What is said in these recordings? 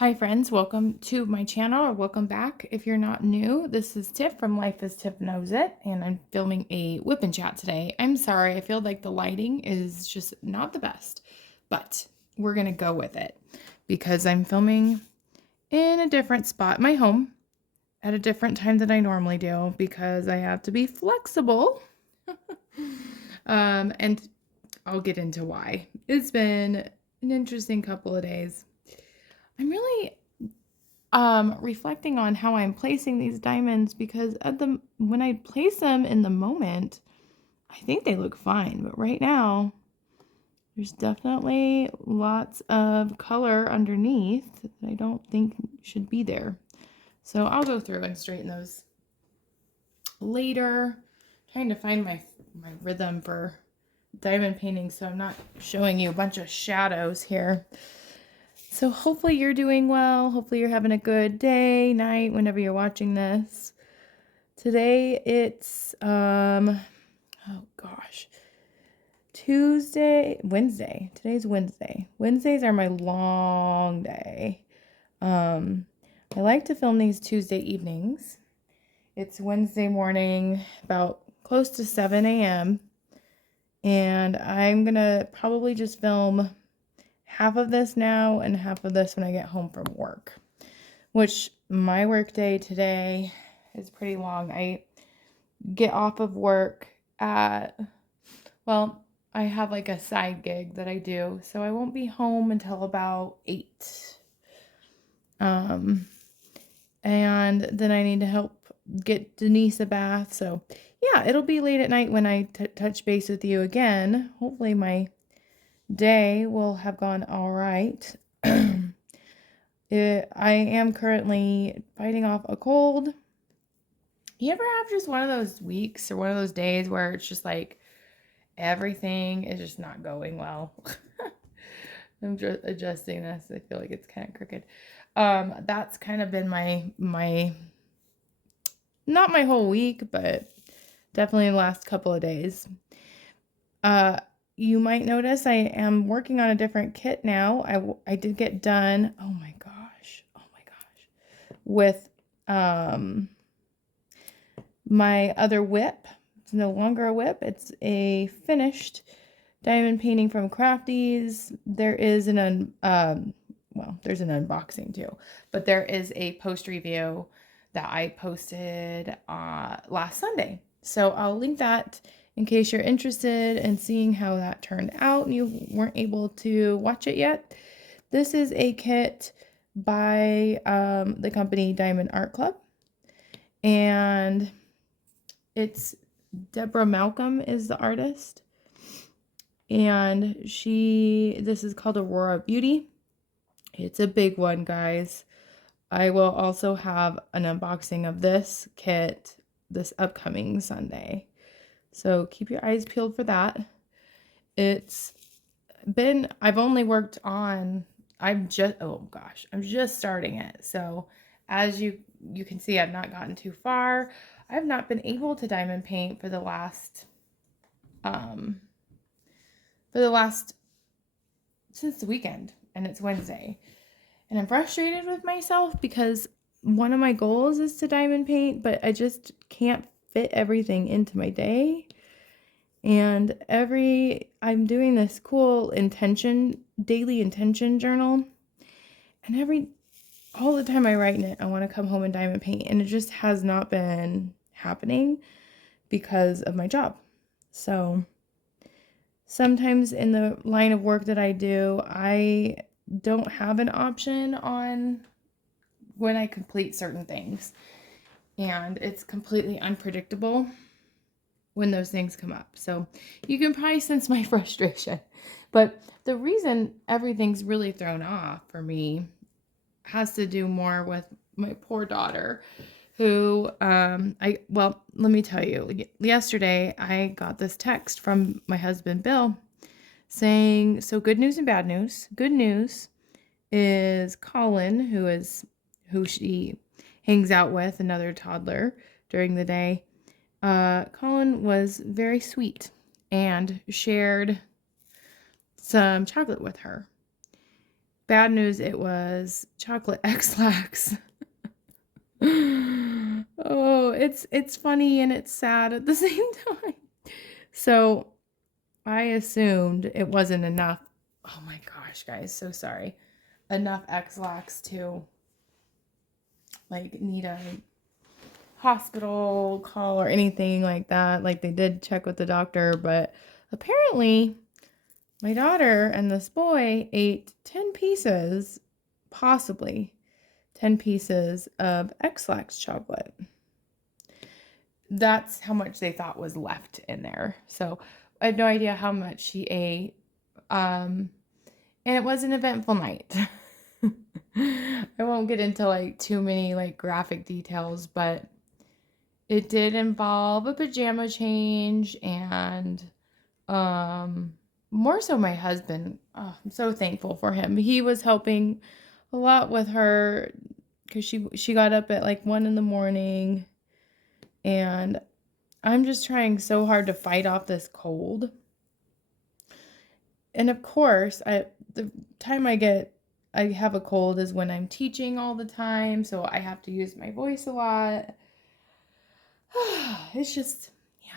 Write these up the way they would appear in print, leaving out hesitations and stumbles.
Hi friends, welcome to my channel or welcome back. If you're not new, this is Tiff from Life as Tiff Knows It, and I'm filming a WIP and Chat today. I'm sorry, I feel like the lighting is just not the best, but we're gonna go with it because I'm filming in a different spot, my home, at a different time than I normally do because I have to be flexible. And I'll get into why. It's been an interesting couple of days. I'm really reflecting on how I'm placing these diamonds because when I place them in the moment, I think they look fine, but right now there's definitely lots of color underneath that I don't think should be there. So I'll go through and straighten those later. Trying to find my rhythm for diamond painting so I'm not showing you a bunch of shadows here. So hopefully you're doing well. Hopefully you're having a good day, night, whenever you're watching this. Today it's, oh gosh, Wednesday. Today's Wednesday. Wednesdays are my long day. I like to film these Tuesday evenings. It's Wednesday morning, about close to 7 a.m. And I'm gonna probably just film half of this now and half of this when I get home from work, which my work day today is pretty long. I get off of work at, well, I have like a side gig that I do, so I won't be home until about 8. And then I need to help get Denise a bath, so yeah, it'll be late at night when I touch base with you again. Hopefully my day will have gone all right. I am currently fighting off a cold. You ever have just one of those weeks or one of those days where it's just like everything is just not going well? I'm just adjusting this. I feel like it's kind of crooked. That's kind of been my not my whole week, but definitely the last couple of days. You might notice I am working on a different kit now. I did get done. Oh my gosh, with my other WIP. It's no longer a WIP. It's a finished diamond painting from Crafties. There is there's an unboxing too, but there is a post review that I posted last Sunday. So I'll link that in case you're interested in seeing how that turned out and you weren't able to watch it yet. This is a kit by the company Diamond Art Club, and it's Deborah Malcolm is the artist, and this is called Aurora Beauty. It's a big one, guys. I will also have an unboxing of this kit this upcoming Sunday, so keep your eyes peeled for that. I've only worked on, I'm just starting it. So as you can see, I've not gotten too far. I've not been able to diamond paint for the last since the weekend, and it's Wednesday. And I'm frustrated with myself because one of my goals is to diamond paint, but I just can't fit everything into my day. And I'm doing this cool daily intention journal. And all the time I write in it, I want to come home and diamond paint. And it just has not been happening because of my job. So sometimes in the line of work that I do, I don't have an option on when I complete certain things. And it's completely unpredictable when those things come up. So you can probably sense my frustration. But the reason everything's really thrown off for me has to do more with my poor daughter, who let me tell you, yesterday I got this text from my husband Bill saying, so good news and bad news. Good news is Colin, who she hangs out with, another toddler during the day. Colin was very sweet and shared some chocolate with her. bad news, it was chocolate Ex-Lax. Oh, it's funny and it's sad at the same time. So I assumed it wasn't enough. Oh my gosh, guys, so sorry. Enough Ex-Lax to like need a hospital call or anything like that. Like they did check with the doctor, but apparently my daughter and this boy ate 10 pieces, possibly 10 pieces of Ex-Lax chocolate. That's how much they thought was left in there. So I have no idea how much she ate. And it was an eventful night. I won't get into like too many like graphic details, but it did involve a pajama change and more so my husband. Oh, I'm so thankful for him. He was helping a lot with her because she got up at like 1 a.m. and I'm just trying so hard to fight off this cold. And of course, the time I have a cold is when I'm teaching all the time, so I have to use my voice a lot. It's just, yeah.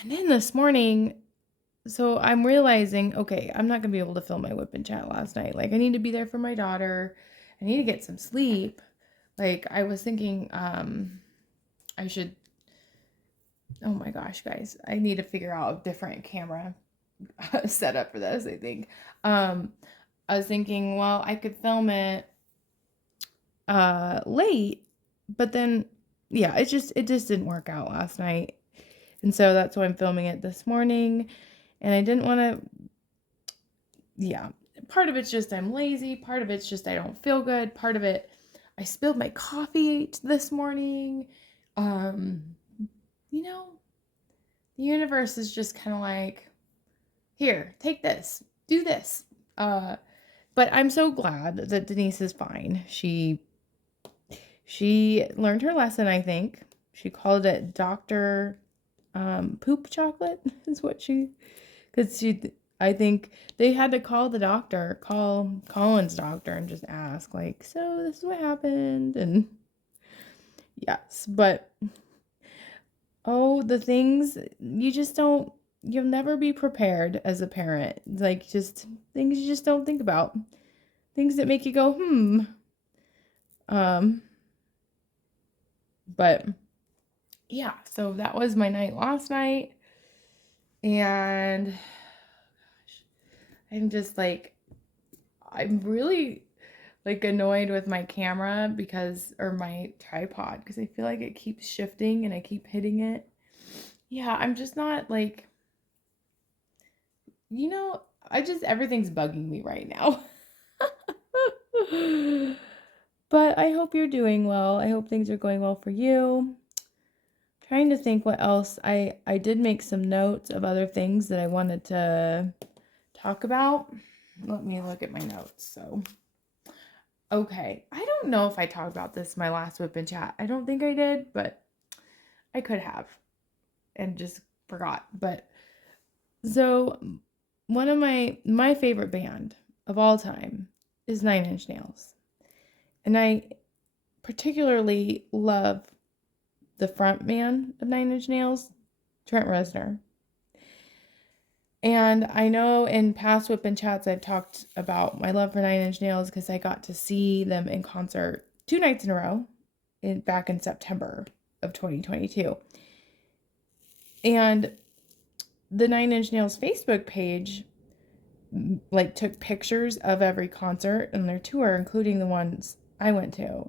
And then this morning, so I'm realizing, okay, I'm not going to be able to film my WIP and Chat last night. Like, I need to be there for my daughter. I need to get some sleep. Like, I was thinking, I should, oh my gosh, guys, I need to figure out a different camera setup for this, I think. I was thinking, well, I could film it late, but then, yeah, it just didn't work out last night. And so that's why I'm filming it this morning. And I didn't want to, yeah, part of it's just I'm lazy. Part of it's just I don't feel good. Part of it, I spilled my coffee this morning. You know, the universe is just kind of like, here, take this, do this. But I'm so glad that Denise is fine. She learned her lesson, I think. She called it Dr. Poop chocolate is what because I think they had to call the doctor, call Colin's doctor and just ask like, so this is what happened. And yes, but oh, the things you'll never be prepared as a parent. Like just things you just don't think about. Things that make you go, But yeah, so that was my night last night. And gosh, I'm just like, I'm really like annoyed with my camera or my tripod because I feel like it keeps shifting and I keep hitting it. Yeah, I'm just not like, everything's bugging me right now. But I hope you're doing well. I hope things are going well for you. Trying to think what else. I did make some notes of other things that I wanted to talk about. Let me look at my notes. So, okay. I don't know if I talked about this in my last WIP and Chat. I don't think I did, but I could have and just forgot. But so one of my favorite band of all time is 9 Inch Nails. And I particularly love the front man of 9 Inch Nails, Trent Reznor. And I know in past WIP and Chats I've talked about my love for 9 Inch Nails because I got to see them in concert 2 nights in a row back in September of 2022. And the 9 Inch Nails Facebook page like took pictures of every concert and their tour, including the ones I went to.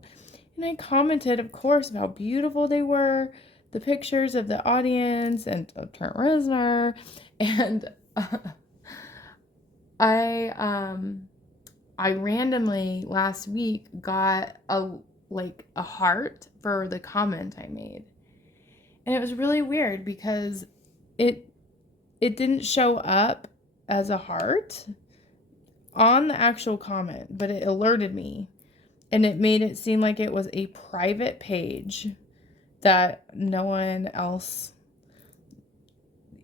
And I commented, of course, about how beautiful they were, the pictures of the audience and of Trent Reznor. And I randomly last week got a heart for the comment I made. And it was really weird because it didn't show up as a heart on the actual comment, but it alerted me. And it made it seem like it was a private page that no one else...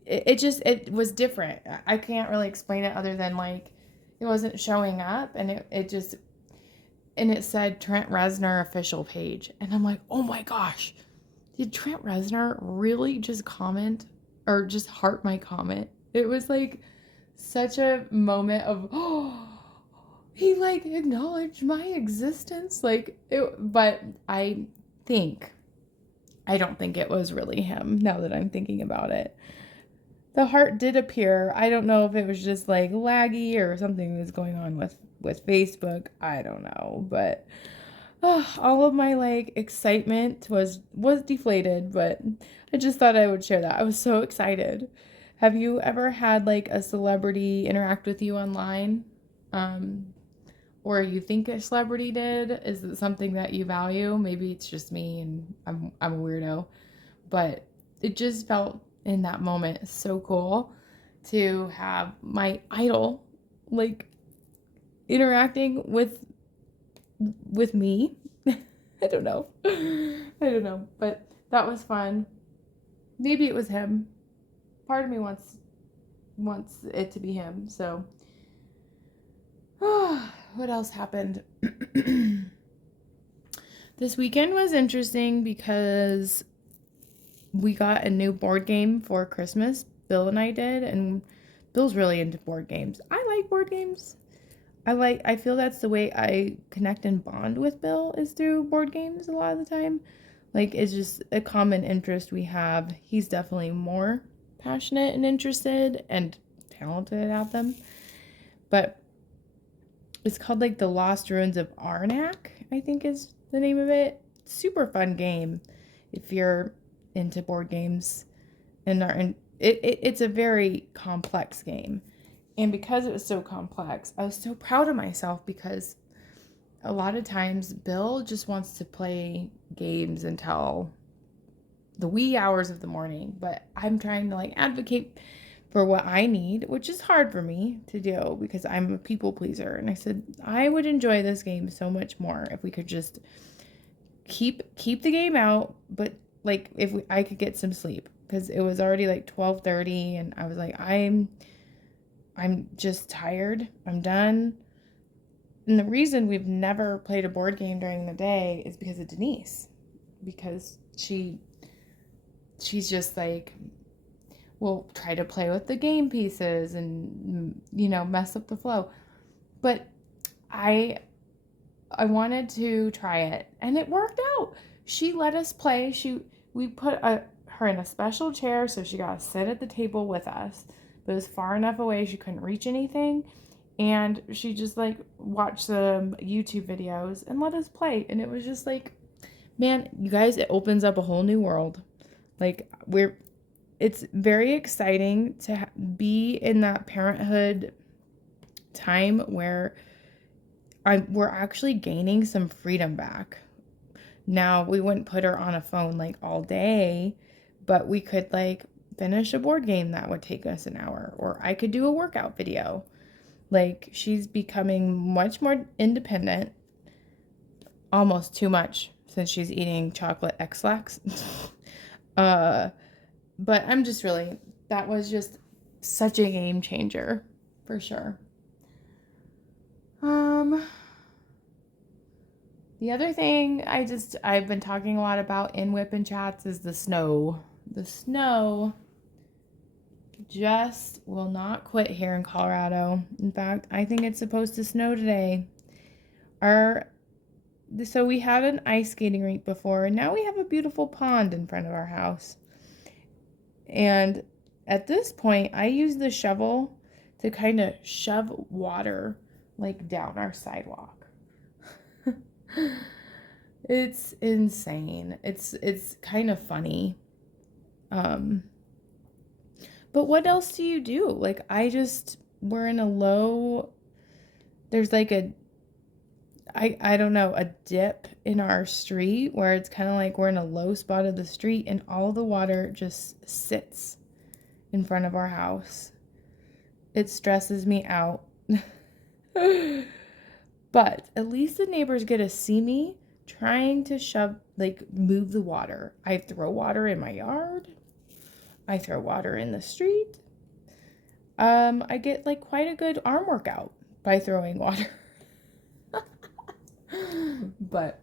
It was different. I can't really explain it other than like, it it wasn't showing up, and it said Trent Reznor official page. And I'm like, oh my gosh, did Trent Reznor really just comment or just heart my comment? It was like such a moment of, oh, he like acknowledged my existence. Like it, but I don't think it was really him now that I'm thinking about it. The heart did appear. I don't know if it was just like laggy or something was going on with Facebook. I don't know, but all of my like excitement was deflated, but I just thought I would share that. I was so excited. Have you ever had like a celebrity interact with you online? Or you think a celebrity did? Is it something that you value? Maybe it's just me and I'm a weirdo, but it just felt in that moment so cool to have my idol like interacting with me. I don't know. But that was fun. Maybe it was him. Part of me wants it to be him. So what else happened? This weekend was interesting because we got a new board game for Christmas. Bill and I did, and Bill's really into board games. I like board games. I feel that's the way I connect and bond with Bill is through board games a lot of the time. Like, it's just a common interest we have. He's definitely more passionate and interested and talented at them. But it's called like The Lost Ruins of Arnak, I think is the name of it. Super fun game if you're into board games, and it's a very complex game. And because it was so complex, I was so proud of myself because a lot of times Bill just wants to play games until the wee hours of the morning, but I'm trying to like advocate for what I need, which is hard for me to do because I'm a people pleaser. And I said, I would enjoy this game so much more if we could just keep the game out, but like if I could get some sleep, because it was already like 12:30 and I was like, I'm just tired. I'm done. And the reason we've never played a board game during the day is because of Denise, because she's just like, we'll try to play with the game pieces and, you know, mess up the flow. But I wanted to try it, and it worked out. She let us play. We put her in a special chair, so she got to sit at the table with us. But it was far enough away she couldn't reach anything, and she just like watched some YouTube videos and let us play. And it was just like, man, you guys, it opens up a whole new world. Like it's very exciting to be in that parenthood time where we're actually gaining some freedom back. Now, we wouldn't put her on a phone like all day, but we could like finish a board game that would take us an hour, or I could do a workout video. Like, she's becoming much more independent, almost too much since she's eating chocolate Ex-Lax. But I'm just really, that was just such a game changer, for sure. The other thing I've been talking a lot about in WIP and Chats is the snow. The snow just will not quit here in Colorado. In fact, I think it's supposed to snow today. So we had an ice skating rink before, and now we have a beautiful pond in front of our house. And at this point, I use the shovel to kind of shove water like down our sidewalk. It's insane. It's kind of funny. But what else do you do? Like, we're in a low, there's like I don't know, a dip in our street where it's kind of like we're in a low spot of the street and all the water just sits in front of our house. It stresses me out. But at least the neighbors get to see me trying to move the water. I throw water in my yard. I throw water in the street. I get like quite a good arm workout by throwing water. But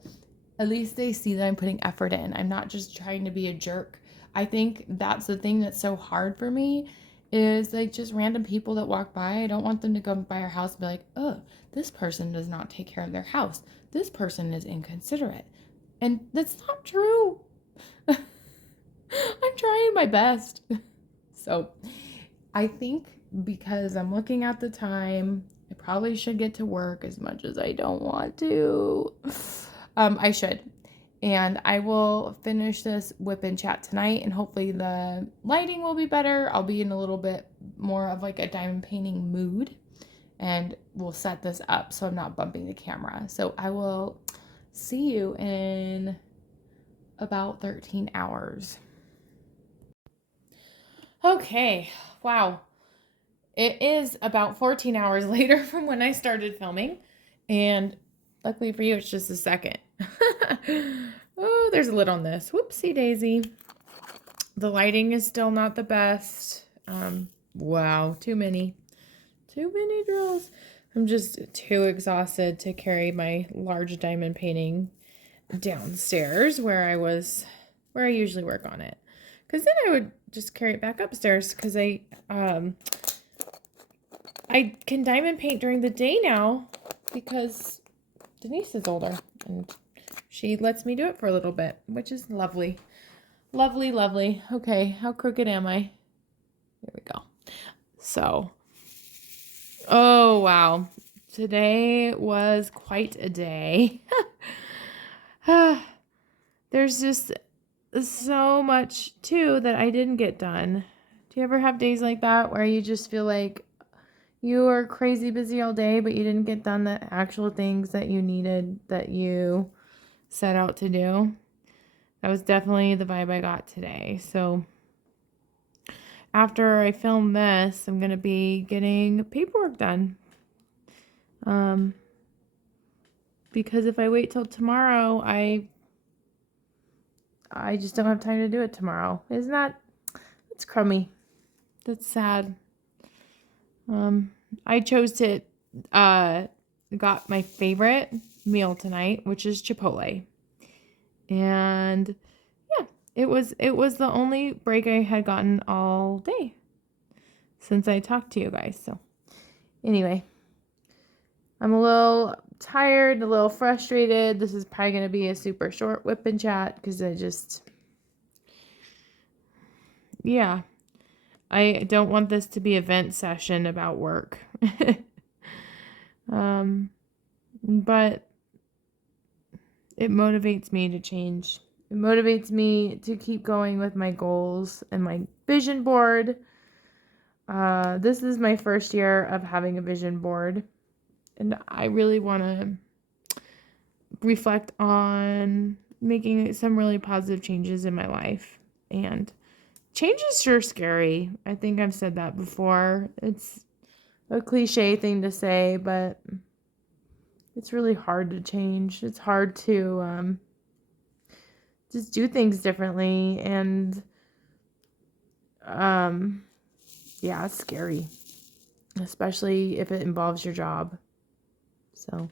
at least they see that I'm putting effort in. I'm not just trying to be a jerk. I think that's the thing that's so hard for me is like just random people that walk by. I don't want them to come by our house and be like, oh, this person does not take care of their house. This person is inconsiderate. And that's not true. I'm trying my best. So I think because I'm looking at the time, I probably should get to work as much as I don't want to. I should. And I will finish this WIP and Chat tonight, and hopefully the lighting will be better. I'll be in a little bit more of like a diamond painting mood, and we'll set this up so I'm not bumping the camera. So I will see you in about 13 hours. Okay, wow. It is about 14 hours later from when I started filming, and luckily for you, it's just a second. Oh, there's a lid on this. Whoopsie daisy. The lighting is still not the best. Wow, too many drills. I'm just too exhausted to carry my large diamond painting downstairs where I usually work on it. Because then I would just carry it back upstairs because I can diamond paint during the day now because Denise is older and she lets me do it for a little bit, which is lovely. Lovely, lovely. Okay, how crooked am I? There we go. So, oh, wow. Today was quite a day. There's just so much, too, that I didn't get done. Do you ever have days like that where you just feel like you are crazy busy all day, but you didn't get done the actual things that you needed, that you set out to do? That was definitely the vibe I got today. So after I film this, I'm going to be getting paperwork done. Because if I wait till tomorrow, I just don't have time to do it tomorrow. Isn't that, it's crummy. That's sad. I chose to, got my favorite meal tonight, which is Chipotle. And yeah, it was the only break I had gotten all day since I talked to you guys. So anyway, I'm a little tired, a little frustrated. This is probably going to be a super short WIP and Chat because I don't want this to be a vent session about work. But it motivates me to change. It motivates me to keep going with my goals and my vision board. This is my first year of having a vision board, and I really want to reflect on making some really positive changes in my life. And change is sure scary. I think I've said that before. It's a cliche thing to say, but it's really hard to change. It's hard to just do things differently, and yeah, it's scary, especially if it involves your job. So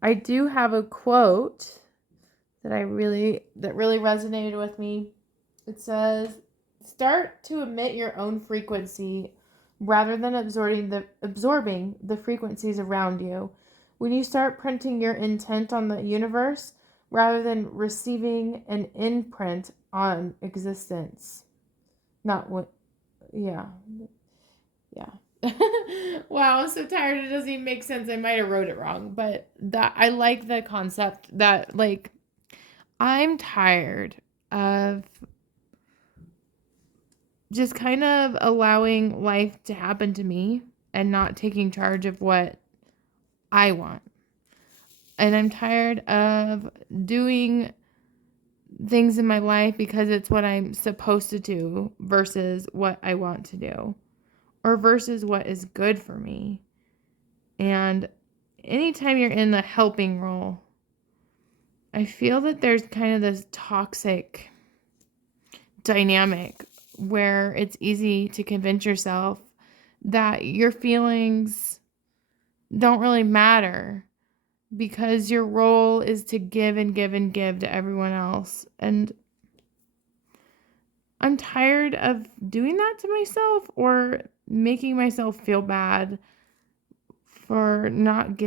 I do have a quote that really resonated with me. It says, "Start to emit your own frequency rather than absorbing the frequencies around you. When you start printing your intent on the universe rather than receiving an imprint on existence." Not what, yeah. Wow, I'm so tired. It doesn't even make sense. I might have wrote it wrong, but that I like the concept that, like, I'm tired of just kind of allowing life to happen to me and not taking charge of what I want. And I'm tired of doing things in my life because it's what I'm supposed to do versus what I want to do, or versus what is good for me. And anytime you're in the helping role, I feel that there's kind of this toxic dynamic where it's easy to convince yourself that your feelings don't really matter, because your role is to give and give and give to everyone else. And I'm tired of doing that to myself, or making myself feel bad for not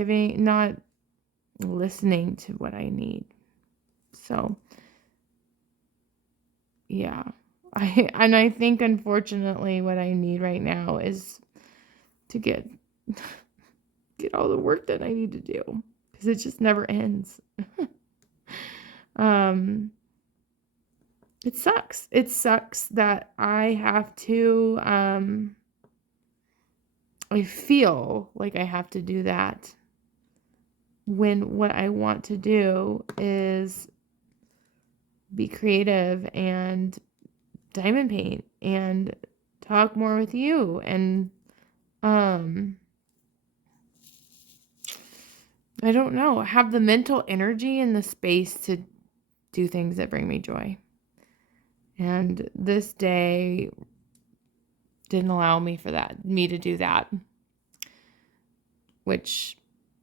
listening to what I need. So, yeah. I think, unfortunately, what I need right now is to get all the work that I need to do, because it just never ends. It sucks. It sucks that I have to, I feel like I have to do that when what I want to do is be creative and diamond paint and talk more with you, and I don't know, have the mental energy and the space to do things that bring me joy. And this day didn't allow me to do that, which,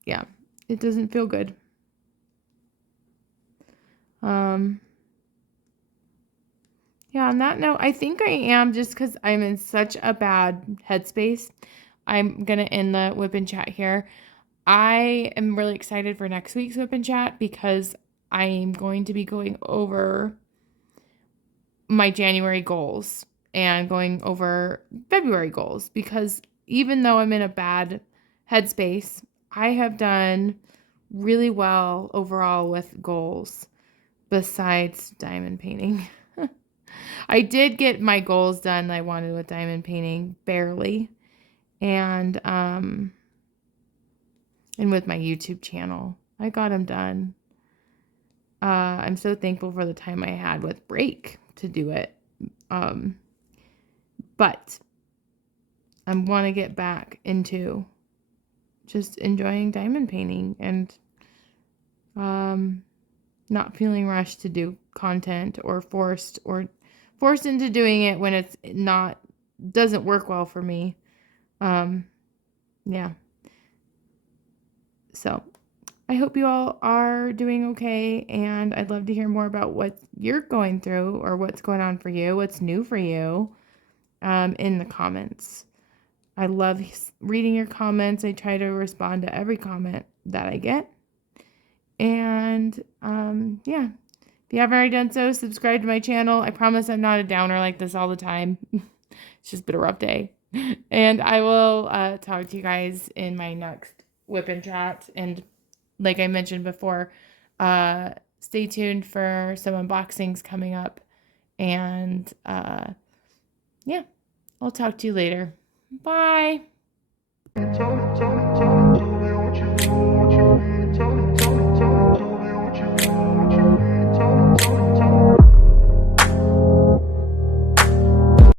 yeah, it doesn't feel good. Yeah, on that note, I think I am, just because I'm in such a bad headspace. I'm going to end the WIP and Chat here. I am really excited for next week's WIP and Chat, because I'm going to be going over my January goals and going over February goals, because even though I'm in a bad headspace, I have done really well overall with goals besides diamond painting. I did get my goals done that I wanted with diamond painting, barely. And with my YouTube channel, I got them done. I'm so thankful for the time I had with break to do it. But I want to get back into just enjoying diamond painting, and not feeling rushed to do content, or forced into doing it when it's doesn't work well for me. Yeah. So I hope you all are doing okay, and I'd love to hear more about what you're going through, or what's going on for you, what's new for you, in the comments. I love reading your comments. I try to respond to every comment that I get. And yeah, if you haven't already done so, subscribe to my channel. I promise I'm not a downer like this all the time. It's just been a rough day. And I will talk to you guys in my next WIP and Chat. And like I mentioned before, stay tuned for some unboxings coming up. And yeah, I'll talk to you later. Bye.